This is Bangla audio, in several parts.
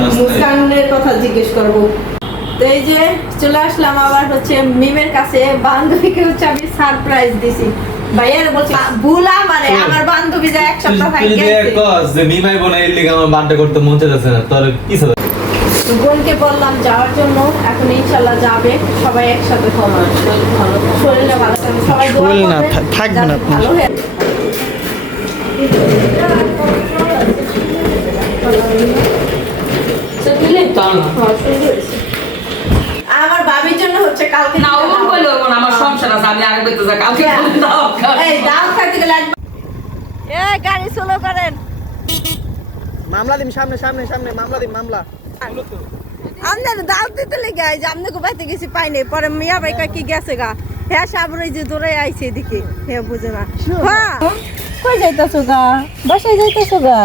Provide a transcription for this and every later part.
মুস্কানের কথা জিজ্ঞেস করব। তো এই যে চলে আসলাম আবার হচ্ছে মিমের কাছে বান্ধবীকে হচ্ছে আমি সারপ্রাইজ দিছি। ভাইয়ার বলছি ভুলা আমার বান্ধবী যা এক সপ্তাহ থাকে যে মিমাই বোন লিগে আমার বার্থডে করতে মন চাইতেছে না তোর কি বোনকে বললাম যাওয়ার জন্য এখন ইনশাল্লাহ যাবে সবাই একসাথে ভালো ভালো থাকবে সবাই না, থাকবে না যাতে আপনার। ভালো হয়ে হ্যাঁ। আমার বাবির জন্য হচ্ছে কালকে না ও বলল এখন আমার সংসার আছে আমি আরেক বেতে যা কালকে দাও এই দাও খাইতে গেলে এ গাড়ি স্লো করেন। মামলা দিন সামনে সামনে সামনে মামলা দিন মামলা। আপনার দাও দিতে লেগে আইছে আপনি কোবাইতে গেছি পাইনি পরে মিয়া ভাই কয় কি গেছে গা? হ্যাঁ সাবরে যে দৌড়ে আইছে এদিকে। হ্যাঁ বুঝে না। হ্যাঁ। কই যাইতাছো গা? বাসায় যাইতাছো গা?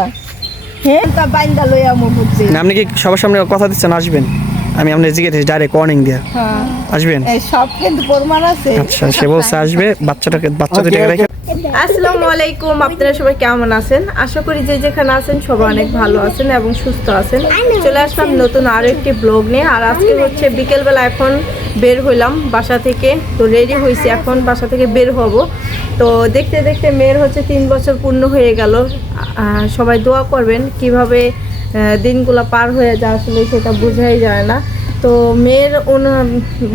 হ্যাঁ? তা বাইন্দা লইয়া মো বুঝছি। আপনি কি সবার সামনে কথা দিচ্ছেন? আসবেন। আমি আপনার জিজ্ঞেস ডাইরেক্ট ওয়ার্নিং দিয়া। হ্যাঁ। আসবেন? সব কিন্তু প্রমাণ আছে। আচ্ছা সে বলছে আসবে বাচ্চাটাকে বাচ্চা দুটাকে রেখে আসসালামু আলাইকুম আপনারা সবাই কেমন আছেন? আশা করি যে যেখানে আছেন সবাই অনেক ভালো আছেন এবং সুস্থ আছেন। চলে আসলাম নতুন আরও একটি ব্লগ নিয়ে আর আজকে হচ্ছে বিকেলবেলা এখন বের হইলাম বাসা থেকে। তো রেডি হয়েছি এখন বাসা থেকে বের হব। তো দেখতে দেখতে মেয়ের হচ্ছে তিন বছর পূর্ণ হয়ে গেল। সবাই দোয়া করবেন কীভাবে দিনগুলো পার হয়ে যায় আসলে সেটা বোঝাই যায় না। তো মেয়ের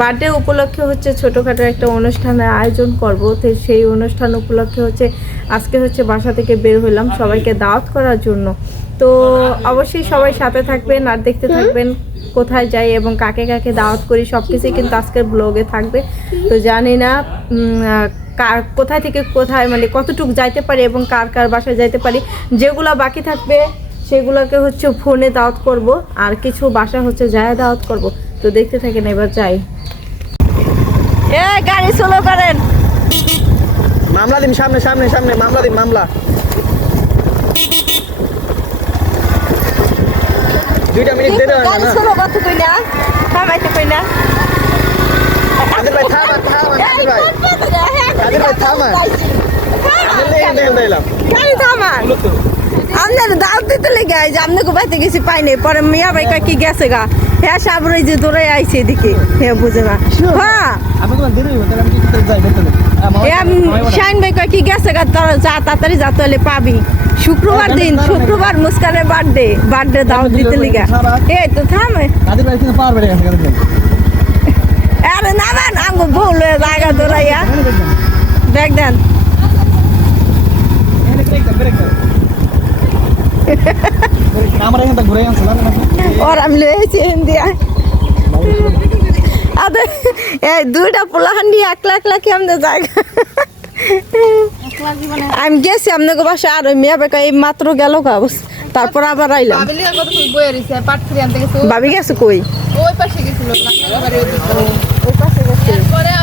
বার্থডে উপলক্ষে হচ্ছে ছোটোখাটো একটা অনুষ্ঠানের আয়োজন করব। তো সেই অনুষ্ঠান উপলক্ষে হচ্ছে, আজকে হচ্ছে বাসা থেকে বের হলাম সবাইকে দাওয়াত করার জন্য। তো অবশ্যই সবাই সাথে থাকবেন আর দেখতে থাকবেন কোথায় যাই এবং কাকে কাকে দাওয়াত করি সব কিছুই কিন্তু আজকের ব্লগে থাকবে। তো জানি না কার কোথায় থেকে কোথায় মানে কতটুকু যাইতে পারি এবং কার কার বাসায় যাইতে পারি যেগুলো বাকি থাকবে সেগুলোকে হচ্ছে ফোনে দাওয়াত করব আর কিছু বাসা হচ্ছে যায় দাওয়াত করব। তো দেখতে থাকেন এবার যাই। এ গাড়ি স্লো করেন। মামলা দিন সামনে সামনে সামনে মামলা দিন মামলা। দুইটা মিনিট দেরি হয় না স্লো কত কইলা? থামাইতে কইলা। কাদের ভাই থামান থামান কাদের ভাই। আপনার দাওয়াত দিতে লেগে আইছে আপনি কোবাইতে গেছি পাইনি পরে মিয়া ভাই কি গেছে গা? হ্যাঁ সাবরে যে দৌড়ে আইছে এদিকে। হ্যাঁ বুঝে না। হ্যাঁ আমি তোমার দেরি হবে তাহলে আমি কি যাই বলতে শাইন ভাই কয় কি গেছে গা? তোরা যা তাড়াতাড়ি যা তাহলে পাবি। শুক্রবার দিন শুক্রবার মুস্কানের বার্থডে বার্থডে দাও দিতে লিগা। এই তো থামে আরে না না আমগো ভুল হয়ে জায়গা দৌড়াইয়া ব্যাগ দেন। ওর আমি লয়েছি ইন্ডিয়া। আরে এই দুইটা পোলাহান নিয়ে একলা একলা কি আমাদের জায়গা? আমি গেছি আপনাকে বাসা আর ওই মেয়ে বেকা এই মাত্র গেল কাগজ তারপর আবার আইলাম। গেছে ভাবি গেছে কই? ওই পাশে গেছিল। ওই আইছে আই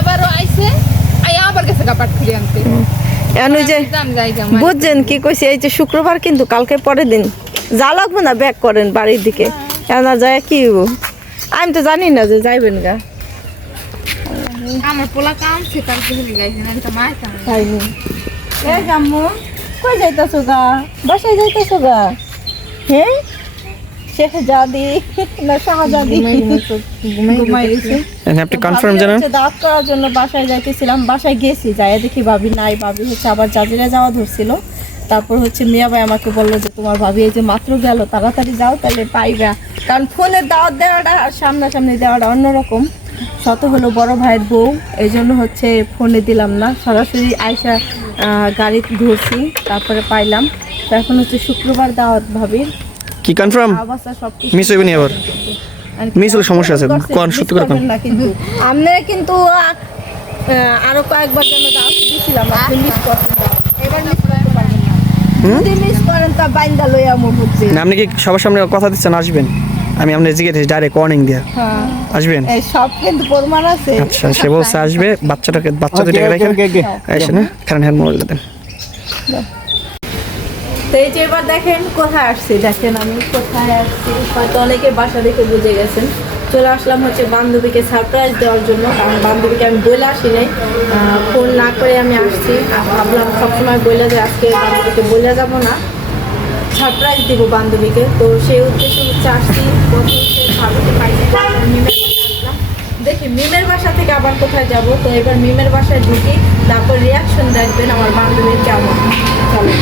আবার গেছে গা পাট ফিরে আনতে। এখন ওই যে বুঝছেন কি কইছে এই যে শুক্রবার কিন্তু কালকে পরের দিন। যা লাগবে না ব্যাক করেন বাড়ির দিকে। এনা যায় কি আমি তো জানি না যে যাইবেন গা। আমার পোলা কামছে তার কিছু গাইছে না? খাইনি এ জাম্মু কই যাইতাছো গা? বাসায় যাইতাছো গা? হ্যাঁ? শেখ না শাহজাদি। আপনি কনফার্ম জানেন। দাঁত করার জন্য বাসায় যাইতেছিলাম। বাসায় গেছি যাই দেখি ভাবি নাই। ভাবি হচ্ছে আবার জাজিরা যাওয়া ধরছিল। তারপর হচ্ছে মিয়া ভাই আমাকে বলল যে তোমার ভাবি এই যে মাত্র গেল তাড়াতাড়ি যাও তাহলে পাইবা। কারণ ফোনের দাওয়াত দেওয়াটা আর সামনাসামনি দেওয়াটা অন্যরকম। শত হলো বড় ভাইয়ের বউ এই জন্য হচ্ছে ফোনে দিলাম না। সরাসরি আয়সা আহ, গাড়ি ধরছি তারপরে পাইলাম। তো এখন হচ্ছে শুক্রবার দাওয়াত ভাবির। কি কনফার্ম মিস হইবে নি আবার? Miss হলে সমস্যা আছে। কোন, সত্যি করে কোন। না কিন্তু। আরও কয়েকবার যেন দাওয়াত দিয়েছিলাম আপনি মিস করছেন এবার মিস করতে পারবেন না। যদি মিস করেন তা বাইন্দা লইয়া মো বুঝছি না আপনি কি সবার সামনে কথা দিচ্ছেন? আসবেন। আমি আপনার জিজ্ঞেস ডাইরেক্ট ওয়ার্নিং দিয়া। হ্যাঁ। আসবেন? এই সব কিন্তু প্রমাণ আছে। আচ্ছা সে বলছে আসবে বাচ্চাটাকে বাচ্চা দুটাকে রেখে এসে না কারণ হ্যাঁ মোবাইল দেন। তো এই যে এবার দেখেন কোথায় আসছি, দেখেন আমি কোথায় আসছি। হয়তো অনেকে বাসা দেখে বুঝে গেছেন। চলে আসলাম হচ্ছে বান্ধবীকে সারপ্রাইজ দেওয়ার জন্য। কারণ বান্ধবীকে আমি বলে আসি নাই। ফোন না করে আমি আসছি। ভাবলাম সবসময় বলে যে আজকে বান্ধবীকে বলে যাব না। সারপ্রাইজ দিব বান্ধবীকে। তো সেই উদ্দেশ্যে হচ্ছে আসছি। ভাবিকে পাইছি দেখি মিমের বাসা থেকে আবার কোথায় যাব? তো এবার মিমের বাসায় ঢুকি। তারপর রিয়াকশন দেখবেন আমার বান্ধবীর কেমন। চলো।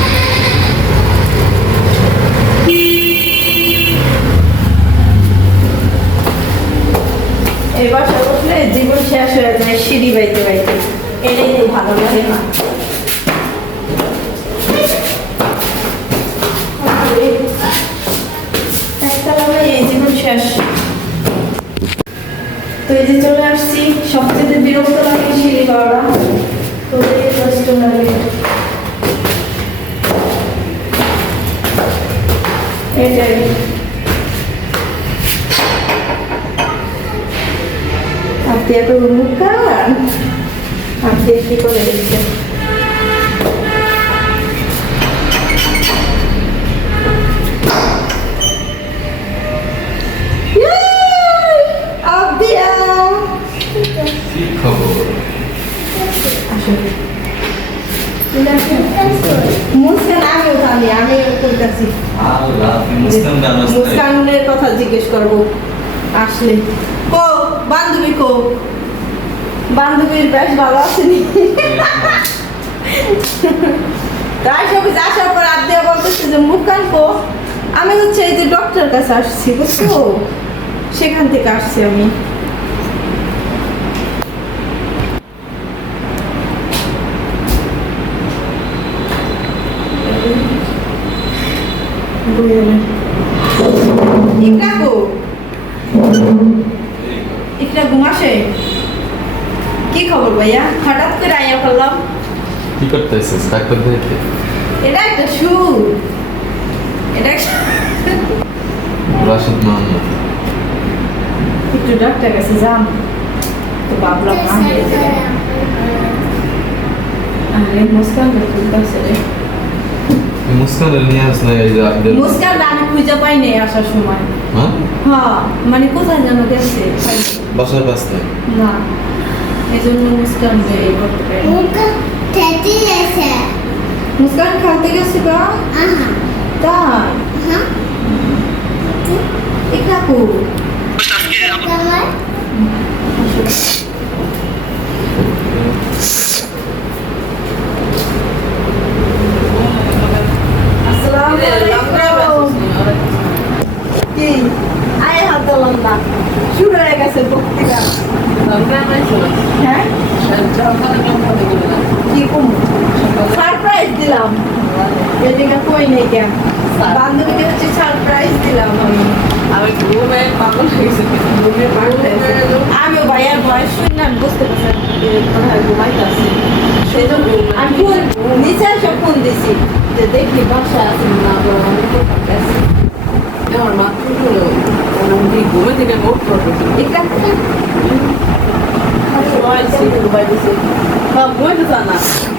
এই জীবন শেষ হয়ে বাইতে বাইতে। এটাই তো এই জীবন শেষ। তো এই যে চলে আসছি, সবচেয়ে বিরক্ত লাগে সিঁড়ি বাড়া তো কষ্ট লাগে এটাই। করে দিচ্ছেন আবিয়া কি খবর? মুস্কান আমিও জানি আমিও করতেছি মুস্কানের কথা জিজ্ঞেস করব। আসলে। কো, বান্ধবী কো। বান্ধবীর বেশ ভালো কো। আমি হচ্ছে এই যে কাছে আসছি, বুঝছ? সেখান থেকে আসছি আমি কো ইকরা ঘুমাসে কি খবর ভাইয়া হঠাৎ করে আইয়া করলাম কি ডাক্তার দেখে এটা একটা শু এটা একটা- রাশিদ মোহাম্মদ একটু ডাক্তার কাছে যান। তো ভাবলাম না আরে মুস্কান তো ঠিক আছে রে। মুসকানের নিয়ে আস না এই যে আপনাদের মুস্কান আমি খুঁজে পাই নাই আসার সময়। হ্যাঁ? হ্যাঁ মানে কোথায় যেন গেছে। বাসার পাশ না এই জন্য মুস্কান যে করতে পারি মুস্কান খাওয়াতে গেছে বা? তাই? এটা কো আসসালামু আলাইকুম কি? আয় হাত দিলাম না শুরু হয়ে গেছে বক্তৃতা হ্যাঁ কি কম সারপ্রাইজ দিলাম। এদিকে কই নেই কেন বান্ধবীকে হচ্ছে সারপ্রাইজ দিলাম আমি। আমি ঘুমে পাগল হয়ে গেছি। ঘুমিয়ে পাগল হয়েছে। ভাইয়ার বয়স শুনলে আমি বুঝতে পারছি ঘুমাইতে আসি আমি ফোন নিচে এসে ফোন দিছি যে দেখি বাসা আছে না বলো আমি আমার মাত্র হলো ঘুমে থেকে মোট করবে এটা ঘুমাই দিছি সব ঘুমাইতে চান না?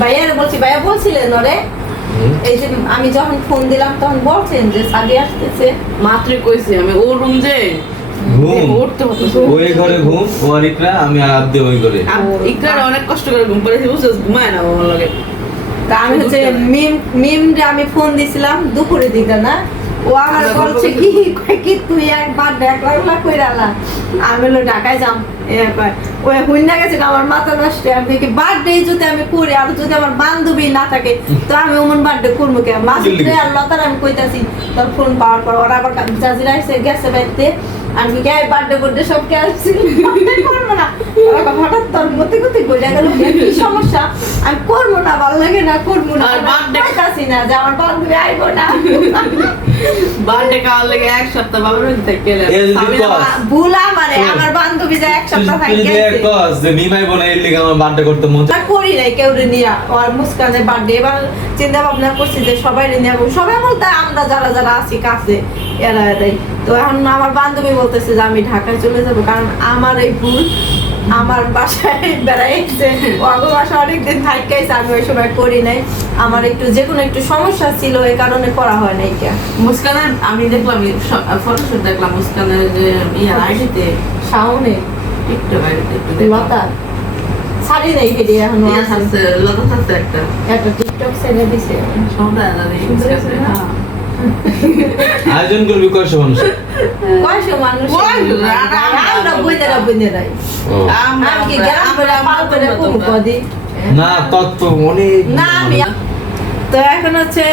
ভাইয়ারে বলছি ভাইয়া বলছিলেন ওরে? এই যে আমি যখন ফোন দিলাম তখন বলছেন যে সাদি আসতেছে। মাত্রই কইছি আমি ও রুম যে? ঘুম। ওই ঘরে ঘুম ওর ইকরা আমি আব্দে ওই ঘরে। ইকরার অনেক কষ্ট করে ঘুম পাড়েছি বুঝছিস ঘুমায় না আমার লাগে। তা আমি হচ্ছে মিম মিম রে আমি ফোন দিছিলাম দুপুরের দিকে না? ও আমার বলছে কি কি তুই একবার দেখলা উলা কইরালা? আমি হলো ঢাকায় যাম। ওই হুইনা গেছে আমার মাথা নষ্ট। আমি কি বার্থডে যদি আমি করি আর যদি আমার বান্ধবী না থাকে তো আমি ওমন বার্থডে করব কে? মাসুদরে আর লতার আমি কইতাছি তোর ফোন পাওয়ার পর ওরা আবার জাজিরা এসে গেছে বাইতে আমি কে বার্থডে বার্থডে সব কে আসছি? করব না। হঠাৎ তোর মতে গতি কইরা গেল কি সমস্যা? আমি করব না ভালো লাগে না করব না না যে আমার বান্ধবী আইবো না। বার্থডে খাওয়ার লেগে এক সপ্তাহ বাবার বাড়ি থেকে এলাম। এ যদি আমি কস। আমার- ভুলা আমার বান্ধবী যে এক সপ্তাহ থাকি কস যে মিমাই বোনা এর আমার বার্থডে করতে মন চায় করি নাই কেউ নিয়া। আর মুস্কানের বার্থডে এবার চিন্তা ভাবনা করছি যে সবাই নিয়ে সবাই বলতে আমরা যারা যারা আছি কাছে এরা এরাই। তো এখন আমার বান্ধবী বলতেছে যে আমি ঢাকায় চলে যাব কারণ আমার এই ভুল। আমার বাসায় বেড়াইছে। ও আমার বাসায় অনেকদিন থাকাইছে আমি ওই সময় করি নাই। আমার একটু যে কোনো একটু সমস্যা ছিল এই কারণে করা হয় নাই কে মুস্কানের আমি দেখলাম ফটোশুট দেখলাম মুস্কানের যে ইয়ে আইডিতে। শাওনে। একটু আইডিতে একটু লতা। শাড়ি নেই কেটে এখন লতা আছে একটা। একটা টিকটক ছেড়ে দিছে। সন্ধ্যা না? আয়োজন করবি কয়শো মানুষ? কয়শো মানুষ? আমরা কি কুম কদি? না তত্ত্ব অনেক না আমি তো এখন হচ্ছে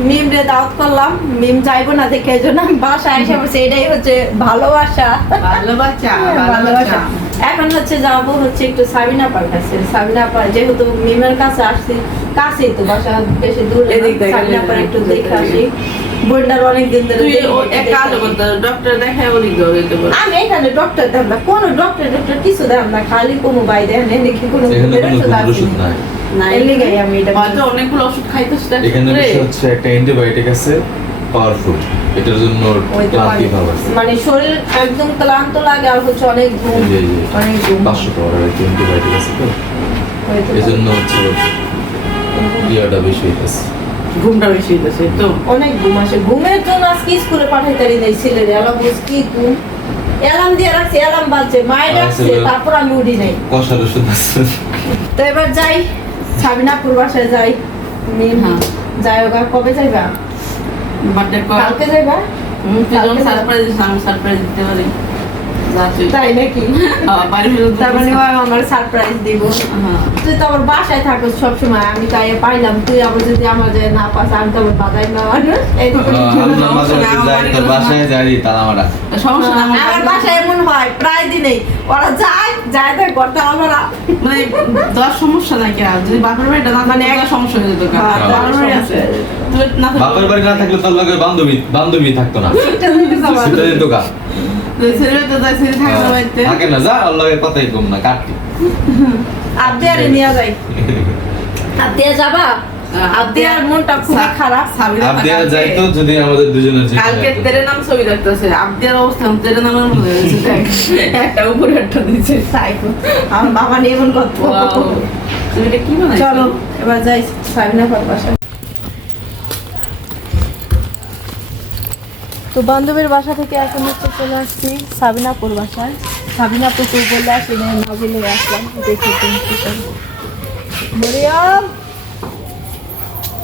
মিম রে দাওয়াত করলাম। মিম যাইবো না দেখে এই জন্য বাসায় এসে বলছি এটাই হচ্ছে ভালোবাসা। ভালোবাসা ভালোবাসা। এখন হচ্ছে যাব হচ্ছে একটু সাবিনা পার কাছে। সাবিনা পার যেহেতু মিমের কাছে আসছি কাছেই তো বাসা বেশি দূর সাবিনা পার একটু দেখে আসি। বোনটার অনেক দিন ধরে তুই দেখি, ও- এক কাজ করতে ডক্টর দেখায় বলি। তো আমি এখানে ডক্টর দেব কোনো ডক্টর ডক্টর কিছু দেব না খালি কোনো বাই দেন দেখি কোনো ওষুধ নাই। নাই এর লিগাই আমি এটা হয়তো অনেকগুলো ওষুধ খাইতেছ এখানে বিষয় হচ্ছে একটা অ্যান্টিবায়োটিক আছে পাওয়ারফুল এটার জন্য ওর ওই তো ক্লান্তি মানে- ভাব আছে। মানে শরীর একদম ক্লান্ত লাগে আর হচ্ছে অনেক ঘুম এই যে- এই যে অনেক ঘুম। পাঁচশো টাকার একটা অ্যান্টিবায়োটিক আছে তো। এই জন্য হচ্ছে ইয়েটা বেশি হইতেছে। ঘুমটা বেশি হইতেছে তো। অনেক ঘুম আসে। ঘুমের জন্য আজকে স্কুলে ছেলের। বুঝ কি ঘুম? এলাম দিয়ে রাখছি বাজছে। মায়ের আমার তারপর আমি উঠি নাই। কষার ওষুধ আছে। তো এবার যাই। সাবিনাপুর বাসায় যাই। হ্যাঁ। যাই আর কবে যাইবা? বার্থডে কালকে যাইবা? হুম, তুই যখন কালকে সারপ্রাইজ আমি সারপ্রাইজ দিতে পারি। তাই। নাকি? হ্যাঁ, তার মানে আমার সারপ্রাইজ দিব। হ্যাঁ। তুই তো আমার বাসায় থাকো সবসময় আমি তাই পাইলাম। তুই আবার যদি আমার যে না পাস আমি তো বাজাই না বাসায় সমস্যা আমার বাসায় এমন হয় প্রায় দিনেই। ওরা যায় যায় তাই ঘরটা মানে দশ সমস্যা নাই কেন যদি বাপের বাড়িটা না মানে সমস্যা হয়ে যেত হ্যাঁ, বাপের বাড়ি আছে। তুই না থাকলে- বাপের বাড়ি না থাকলে তোর লগে বান্ধবী বান্ধবী থাকতো না। সেটা বাড়িতে। থাকে না যা লগে কথাই কম না কাটতি। আবদিয়ারে নিয়ে যাই। যাবা? হ্যাঁ, আবদিয়ার মনটা খুব খারাপ আবদিয়া কালকে- যাইতো যদি আমাদের দুজনের যে কালকে তেরে নাম ছবি দেখতেছে আবদিয়ার অবস্থা তেরে নামের মধ্যে হয়েছে একটা উপরে একটা দিচ্ছে সাইকো আমার বাবা নিয়ে এমন কত তুমি এটা কি বানাইছো? চলো এবার যাই সাবিনা পর তো বান্ধবীর বাসা থেকে এখন হচ্ছে চলে আসছি সাবিনাপুর বাসায়। সাবিনাপুর তুই বললে আসি না নাজিলে আসলাম দেখি তুমি কি করো। মরিয়ম এই যে দেখেন, নাজিলের একটা অবস্থা। এ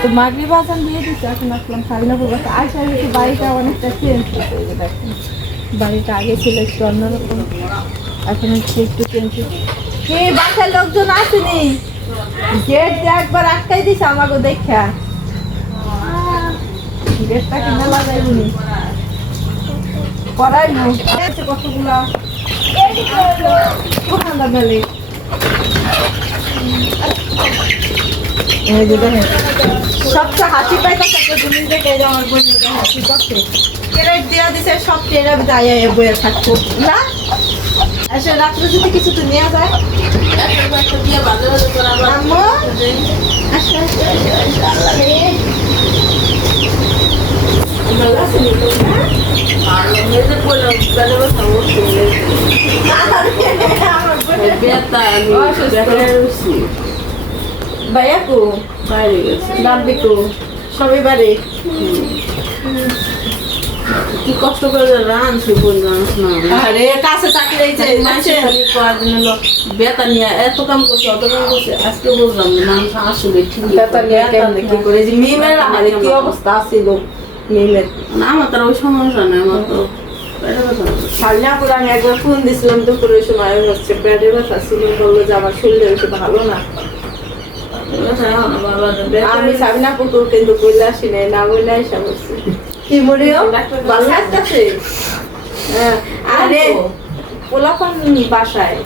তো মাগরি বাজান দিয়ে দিচ্ছে এখন আসলাম সাবিনাপুর বাসা আইসা হচ্ছে বাড়িটা অনেকটা চেঞ্জ হয়েছে এই যে দেখেন। বাড়িটা আগে ছিল একটু অন্যরকম, এখন হচ্ছে একটু চেঞ্জ কে বাসার লোকজন আসেনি? গেট দিয়ে একবার আটকাই দিছে আমাকে দেখা। গেটটা কিনে লাগাইবনি করাই নো কতগুলা কোথান্দা গেলে এই যে দেখেন সবচেয়ে হাসি পাইতেছে তো তুমি দেখে আমার বোন এটা হাসি ক্যারেট দেওয়া দিছে, সব ট্রেনে দাঁড়িয়ে বয়ে থাকব। না? এসে রাত্রে যদি কিছু তো নেওয়া যায়। তো? আমার বোনের ভাইয়া কো ডাব্বি কো সবাই বাড়ি কি কষ্ট করে রাঁধছি আরে কাছে থাকলে বেতা নিয়ে এত কাম করছে অত কাম করছে আজকে বুঝলাম যে মানুষ আসলে ঠিক ব্যাপার নিয়ে কি করে? যে আরে কি অবস্থা ছিল মিমের? না আমার তার ওই সমস্যা নেই আমার তো করে আমি একবার ফোন দিছিলাম দুপুরের সময় হচ্ছে পেটের ব্যথা ছিল বলল যে আমার শরীরে ভালো না। আমি সাবিনাপুর কিন্তু বলে আসি নাই না বলে আসা বলছি। কি মরিও ভালো লাগতেছে? হ্যাঁ, আরে পোলাপান বাসায়।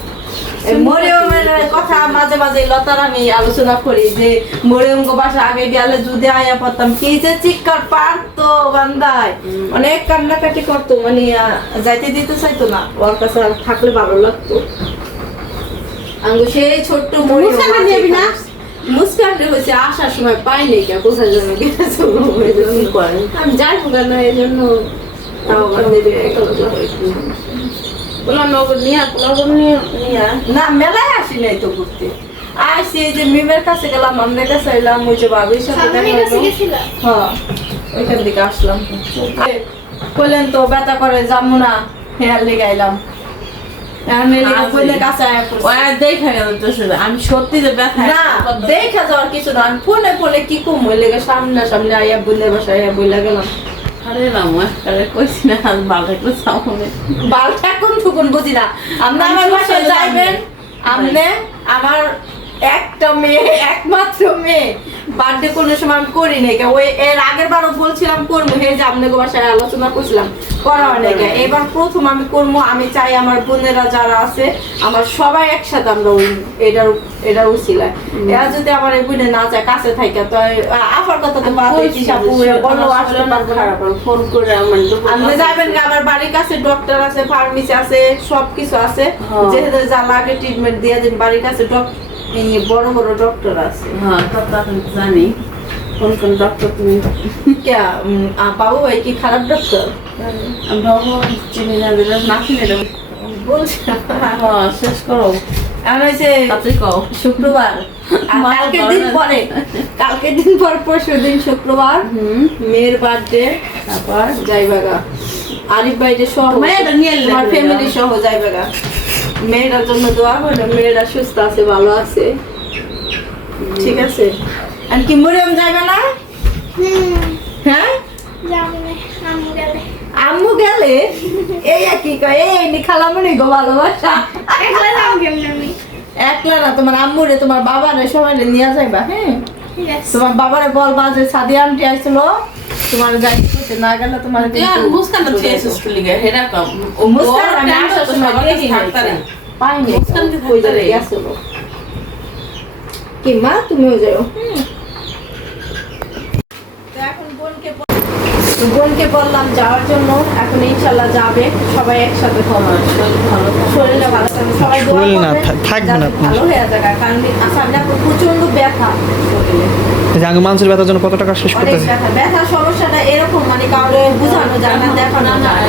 মরিয়মের কথা মাঝে মাঝে লতার আমি আলোচনা করি যে মরিয়ম গো বাসা আগে গেলে যদি আয়া পড়তাম। কি যে চিৎকার পারতো বান্দায়। অনেক কান্নাকাটি করতো মানে যাইতে দিতে চাইতো না। ওর কাছে থাকলে ভালো লাগতো। আঙ্গু সেই ছোট্ট মরিয়ম মুস্কান হয়েছে আসার সময় পাইনি কে কোথায় জন্য? আমি যাই হোক না এই জন্য তাও আমার একলা নগর নিয়ে নগর নিয়ে না মেলায় আসি নাই তো ঘুরতে। আসছি এই যে মিমের কাছে গেলাম আমাদের কাছে এলাম ওই যে বাবির সাথে হ্যাঁ ওইখান থেকে আসলাম। কইলেন তো ব্যথা করে যাব না। হেয়ার লেগে শুধু আমি সত্যি যে ব্যথা না দেখা যাওয়ার কিছু না। আমি ফোনে ফোনে কি কম? ওই লেগে সামনে সামনে আইয়া বুঝলে বাসায় আইয়া বইলা গেলাম। আরে রাম কইছি না একটু সামনে। বালটা কোন থুকুন বুঝি না। আপনি আমার বাসায় যাইবেন আপনি আমার একটা মেয়ে একমাত্র মেয়ে। বার্থডে কোনো সময় আমি করি নাই। ওই এর আগের বারও বলছিলাম করব হে যে আপনাকে বাসায় আলোচনা করছিলাম করা নাই এবার প্রথম আমি করব আমি চাই আমার বোনেরা যারা আছে আমার সবাই একসাথে আমরা ওই এটার এটার উচিলায়। এরা যদি আমার এই বোনে না চায় কাছে থাকে তো আফার কথা তো আসলে ফোন করে আপনি যাবেন আমার বাড়ির কাছে ডক্টর আছে ফার্মেসি আছে সব কিছু আছে। হ্যাঁ। যেহেতু যা লাগে ট্রিটমেন্ট দিয়ে দিন বাড়ির কাছে ডক- এই বড় বড় ডক্টর আছে। হ্যাঁ জানি কোন কোন ডক্টর তুমি? কে বাবু ভাই কি খারাপ ডক্টর ভাবো চিনি না দিলে নাকি নেই বলছি হ্যাঁ শেষ করো। হয়েছে শুক্রবার। দিন পরে কালকের দিন পর পরশু দিন শুক্রবার হুম। মেয়ের বার্থডে তারপর? যাইবাগা। আরিফ সহ আমার নিয়ে ফ্যামিলি সহ যাইবাগা। মেয়েটার জন্য দোয়া করো মেয়েরা সুস্থ আছে ভালো আছে। ঠিক আছে? আর কি মরিয়ম যাইবে না? হ্যাঁ? আম্মু গেলে? এই কি কয় এই নি খালামনি গো ভালোবাসা। একলা না তোমার আম্মুরে তোমার বাবারে সবাই নিয়ে যাইবা হ্যাঁ? তোমার বাবারে বলবা যে সাদিয়া আন্টি আসছিল তোমার যাইতে করতে না গেলে তোমার মুস্কান তো চেয়েছ স্কুলে গিয়ে হেরা কম। মুস্কান আমি আসার সময় দেখি নাই পাইনি। মুস্কান কি কই যাবে গেছিল। কি মা তুমিও যাও তো বোনকে বললাম যাওয়ার জন্য। এখন ইনশাল্লাহ যাবে সবাই একসাথে ভালো শরীরটা ভালো শরীর না, করবে থা- থাকবে না ভালো হয়ে যাবে কারণ সামনে আপনার প্রচণ্ড ব্যথা আগে মানুষের ব্যথার জন্য কত টাকা শেষ করতেছে? ব্যথা। সমস্যাটা এরকম মানে কাউরে বোঝানো যায় না দেখানো যায়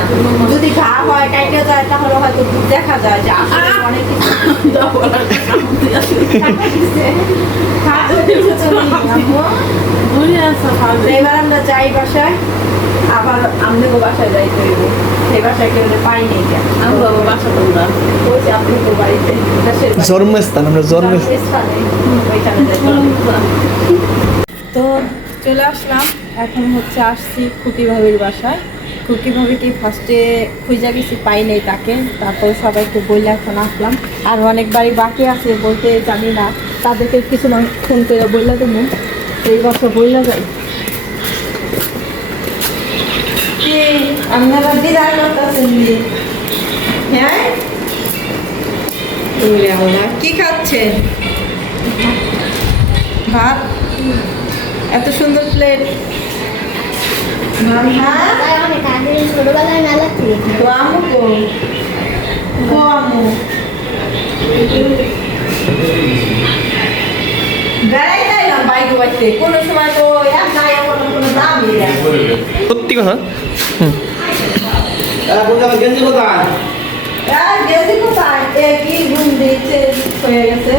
যদি ঘা হয় কাইটে যায় তাহলে হয়তো দেখা যায় যে আসলে অনেক কিছু এবার আমরা যাই বাসায় আবার আমদেরও বাসায় যাইতে হইব। সেই বাসায় কেউ পাই নেই। কেন আমি বাবা বাসা তোমরা জন্মস্থান আমরা জন্ম জন্মস্থানে। তো চলে আসলাম। এখন হচ্ছে আসছি খুকি ভাবির বাসায়। খুকি ভাবিকে ফার্স্টে খুঁজা গেছি পাই নাই তাকে। তারপর সবাইকে বললে এখন আসলাম। আর অনেক বাড়ি বাকি আছে বলতে জানি না। তাদেরকে কিছু না ফোন করে বললে দেবো এই বছর বললে যাই। আপনারা বিদায় করতেছেন হ্যাঁ? আল্লাহ, কি খাচ্ছেন? ভাত? এত সুন্দর প্লেট কোনো সময় তো সত্যি কথা? আর গেছি কোথায়? একই রুম দিয়েছে হয়ে গেছে।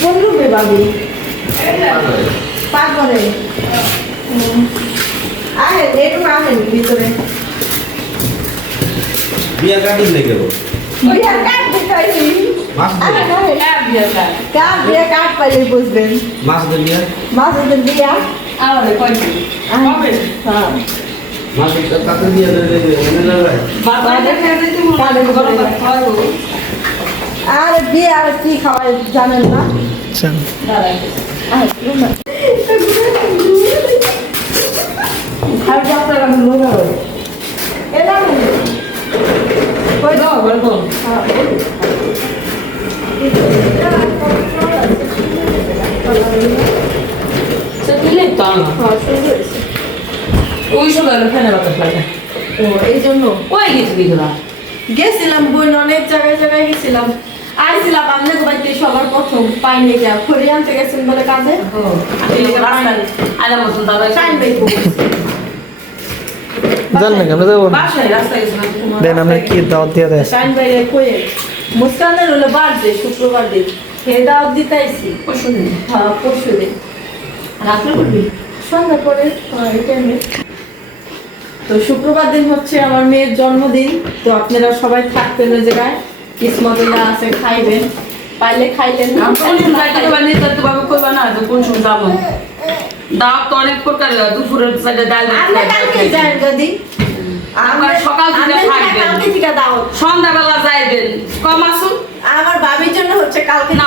কোন? রুমে আসেন ভিতরে বিয়া কাটিং লেগে দেখাইছি পাইলে বুঝবেন। মাছ বিয়া বিয়া আমাদের হ্যাঁ। আর বিয়ে আর কি খাওয়াই জানেন না? মজা হবে দাও, গরম ওই সময় বাতাস লাগে। ও এই জন্য? ওই গেছিলি তোরা? গেছিলাম বোন অনেক জায়গায় জায়গায় গেছিলাম। আইছিলাম আপনাদের বাড়িতে সবার প্রথম পাইনি যা খড়ি আনতে গেছেন বলে কাজে ও, এই রাস্তায় আলার মতন দাদা টাইম বের করব আমরা যাব না? বাসায় রাস্তায় গেছিলাম। দেন আমরা কি দাওয়াত দিয়ে দেয়? টাইম বাইরে কয়ে মুস্কানের হলো বার্থডে শুক্রবার দিন। সে দাওয়াত দিতে পরশু দিন। হ্যাঁ পরশু দিন রাত্রে করবি? সন্ধ্যা পরে এই টাইমে তো শুক্রবার দিন হচ্ছে আমার মেয়ের জন্মদিন তো আপনারা সবাই থাকবেন ওই জায়গায় কিসমত যা আছে খাইবেন। পাইলে খাইলেন পারবা, কইবা না, যে কোন সময় দাম দাওয়াত তো অনেক প্রকার দুপুরের ডাল আবার সকাল থেকে থাকবেন। দাও। সন্ধ্যাবেলা যাইবেন। কম আসুন। আমার বাবির জন্য হচ্ছে কালকে না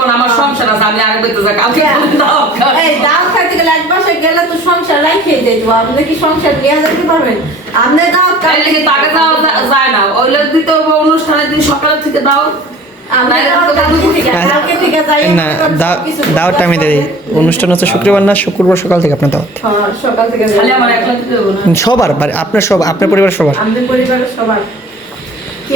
না, আমার সংসার আছে আমি আরেক বেঁচে যাই কালকে হ্যাঁ। দাও এই দাও খাইতে গেলে এক মাসে গেলে তো সংসার আপনি কি সংসার নিয়ে যেতে পারবেন? আপনি দাও কালকে তাকে দাও। যায় না? ওইলে দিতে হবে অনুষ্ঠানের দিন সকাল থেকে দাও। না দাওয়াতটা আমি দিই। অনুষ্ঠান হচ্ছে শুক্রবার না শুক্রবার সকাল থেকে আপনার দাওয়াত। হ্যাঁ সকাল থেকে যাই। খালি আমার একলা দিতে হবে না? সবার আপনার সব আপনার পরিবার সবার। সবার। কি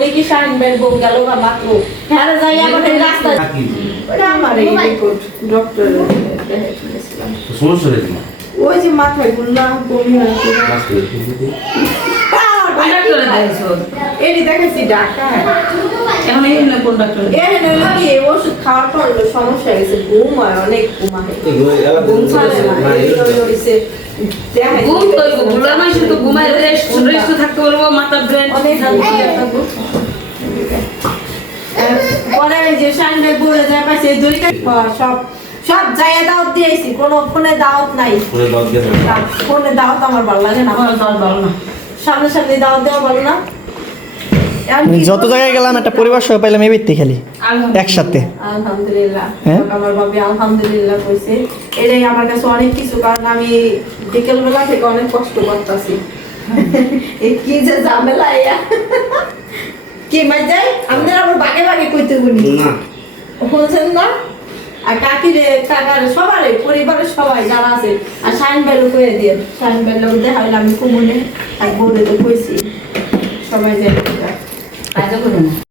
নেই? কি শাহিনবেন বউ গেল বা হ্যাঁ যাই আমার এই সমস্যা তোমার ওই যে মাথায় গুল্লা বমি হয়েছে কোন এটি দেখাইছি? ডাক্তার এখন এই না কোন ডাক্তারে এর নইলে কি ওষুধ খাওয়ার পর সমস্যা ঘুম হয় অনেক ঘুম হয়। ঘুম ছাড়ে না এই হলো হইছে দেখাইছি। ঘুম তো হইবো, মানুষ তো ঘুমায় রেস্ট রেস্ট থাকতে বলব মাথা ব্রেন। অনেক ঘুম একটা ঘুম। আহ, পরে যে সানডে বলে যায় পাশে সব সব জায়গায় দাওয়াত দিয়েছি কোনো ফোনে দাওয়াত নাই। গেছে ফোনে দাওয়াত আমার ভালো লাগে না। আমার দর ভালো না। সামনে সামনে দাওয়াত দেওয়া ভালো না। যত জায়গায় গেলাম একটা পরিবার সহ পাইলাম এই খালি একসাথে। আলহামদুলিল্লাহ। হ্যাঁ? আমার বাবা আলহামদুলিল্লাহ কইছে। এটাই আমার কাছে অনেক কিছু কারণ আমি বিকেল বেলা থেকে অনেক কষ্ট করতেছি। এই কি যে ঝামেলা ইয়া কি মাঝাই আমাদের আবার বাগে বাগে কইতে গুনি না। বলছেন না? আর কাকির কাকার সবারই, পরিবারের সবাই যারা আছে, আর সাইন বেলু করে দিয়ে সাইন বেলু দেখা হইলে আমি কুমুনে আর বৌদিতে কইছি, সবাই যাই কাজও করে না।